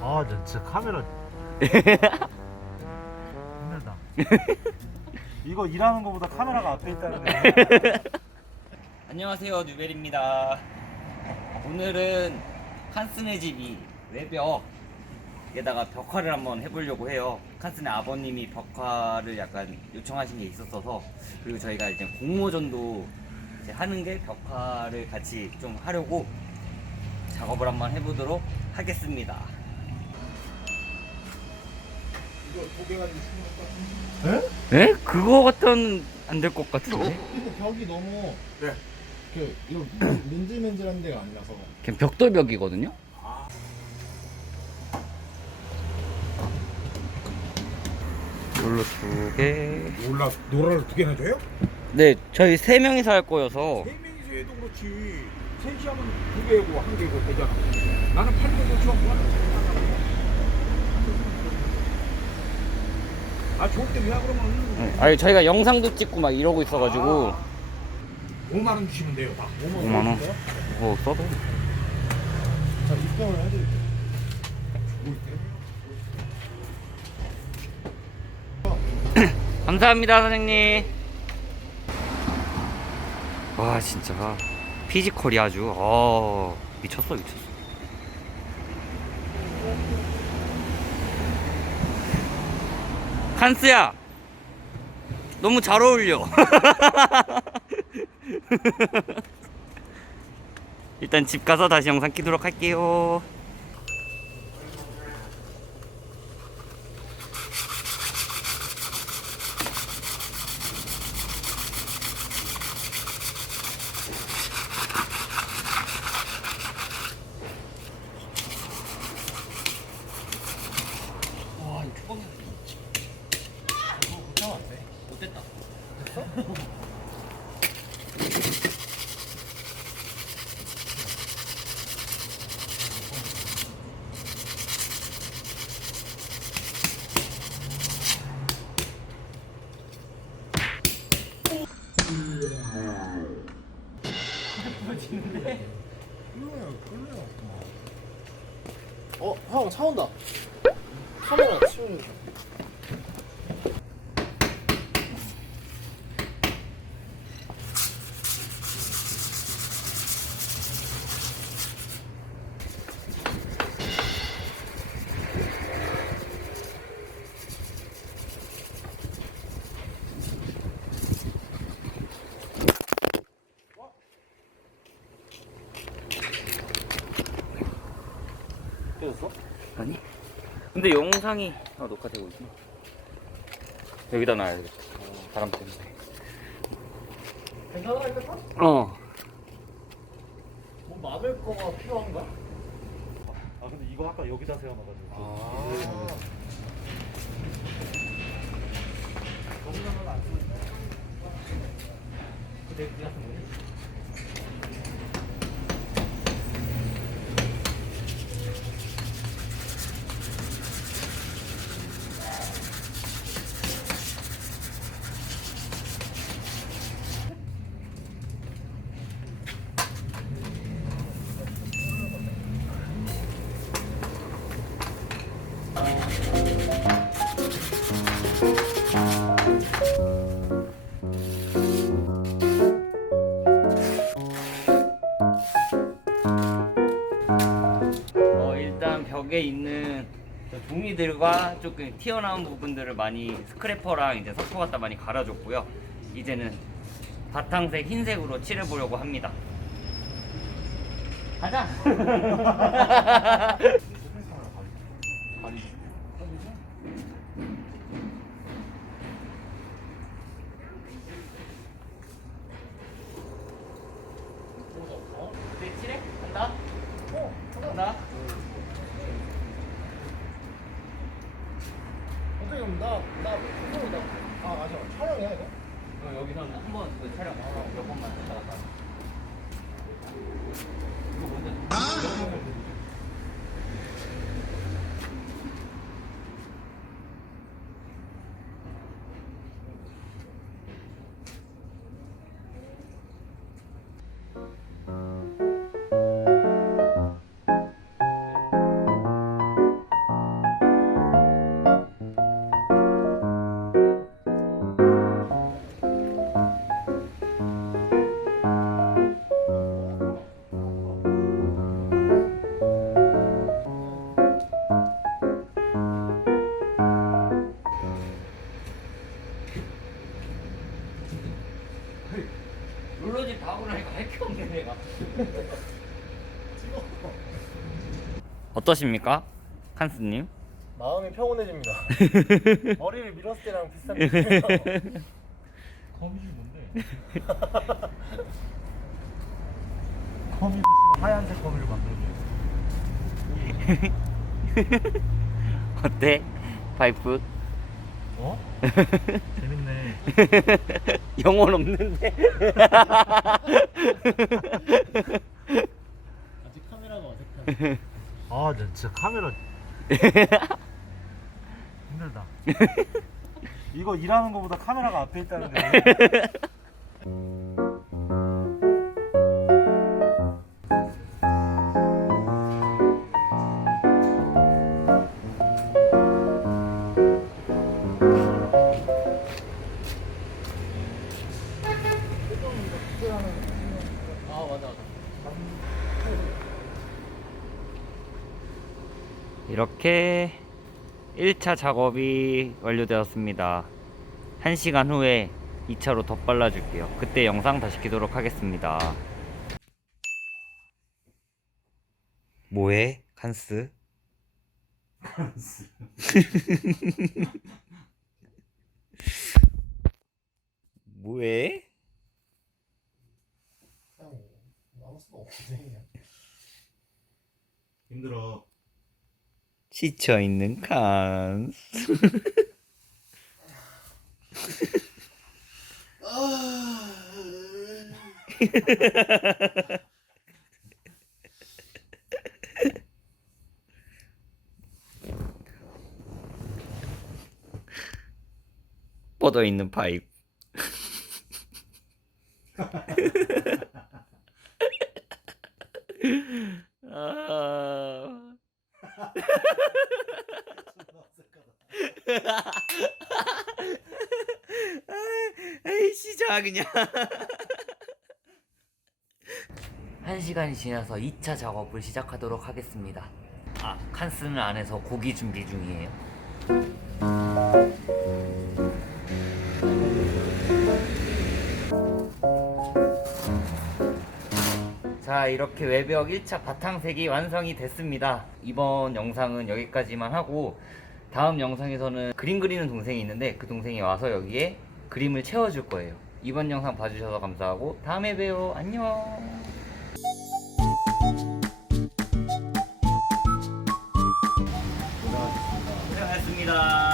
아, 나 진짜 카메라 힘들다. 이거 일하는 거보다 카메라가 앞에 있다는 게. 안녕하세요 뉴벨입니다 오늘은 칸스네 집이 외벽에다가 벽화를 한번 해보려고 해요 칸스네 아버님이 벽화를 약간 요청하신 게 있었어서 그리고 저희가 이제 공모전도 이제 하는 게 벽화를 같이 좀 하려고 작업을 한번 해보도록 하겠습니다 것 같은데? 에? 그거 같은 안 될 것 같은데? 이거 벽이 너무 네. 그 이거 면- 맨질맨질한 데가 아니라서 그냥 벽돌벽이거든요? 이걸로 두 개. 놀라 노라를 두 개나 줘요? 네, 저희 세 명이서 할 거여서 세 명이서 해도 그렇지. 셋이 하면 두 개고 한 개고 되잖아. 나는 800원 주고 아 좋을 때왜 그러면 네, 아니 저희가 영상도 찍고 막 이러고 있어가지고 5만 원 주시면 돼요. 다. 5만 원. 뭐 써도. 자 입병을 해드릴게요 감사합니다 사장님. 와 진짜 피지컬이 아주 어 미쳤어 미쳤어. 칸스야 너무 잘 어울려. 일단 집 가서 다시 영상 키도록 할게요. 어? 형 차 온다 카메라 치우는 중 깨졌어? 아니? 근데 영상이 아, 녹화되고 있네. 여기다 놔야겠다. 바람 때문에. 괜찮아 어. 뭐 막을 거가 필요한가? 아, 근데 이거 아까 여기다 세워놔가지고. 아 어, 일단 벽에 있는 저 종이들과 조금 튀어나온 부분들을 많이 스크래퍼랑 이제 섞어 갖다 많이 갈아줬고요. 이제는 바탕색 흰색으로 칠해보려고 합니다. 가자. 네, 칠해? 간다. 어? 간다. 어떻게 그럼 나나 방송이다 아 맞아 촬영이야 이거? 어, 여기서는 한번 그 촬영 몇 번만 했다 갔다. 이거 먼저. 어떠십니까? 칸스님? 마음이 평온해집니다. 머리를 밀었을 때랑 비슷한 느낌이에요. 거미줄 뭔데? 거미 하얀색 거미를 만들게. 어때? 파이프? 어? 재밌네. 영혼 없는데? 아직 카메라가 어색한. 아, 나 진짜 카메라 힘들다. 이거 일하는 거보다 카메라가 앞에 있다는 게. 이렇게 1차 작업이 완료되었습니다. 1시간 후에 2차로 덧발라 줄게요. 그때 영상 다시 키도록 하겠습니다. 뭐해? 칸스? 뭐해? 형 아무 수가 없네. 힘들어. 지쳐 있는 칸스. 뻗어 있는 파이프. 아... 에이 시작 그냥. 한 시간이 지나서 2차 작업을 시작하도록 하겠습니다. 아 칸스는 안에서 고기 준비 중이에요 자 이렇게 외벽 1차 바탕색이 완성이 됐습니다. 이번 영상은 여기까지만 하고 다음 영상에서는 그림 그리는 동생이 있는데 그 동생이 와서 여기에 그림을 채워줄 거예요. 이번 영상 봐주셔서 감사하고 다음에 봬요. 안녕! 고생하셨습니다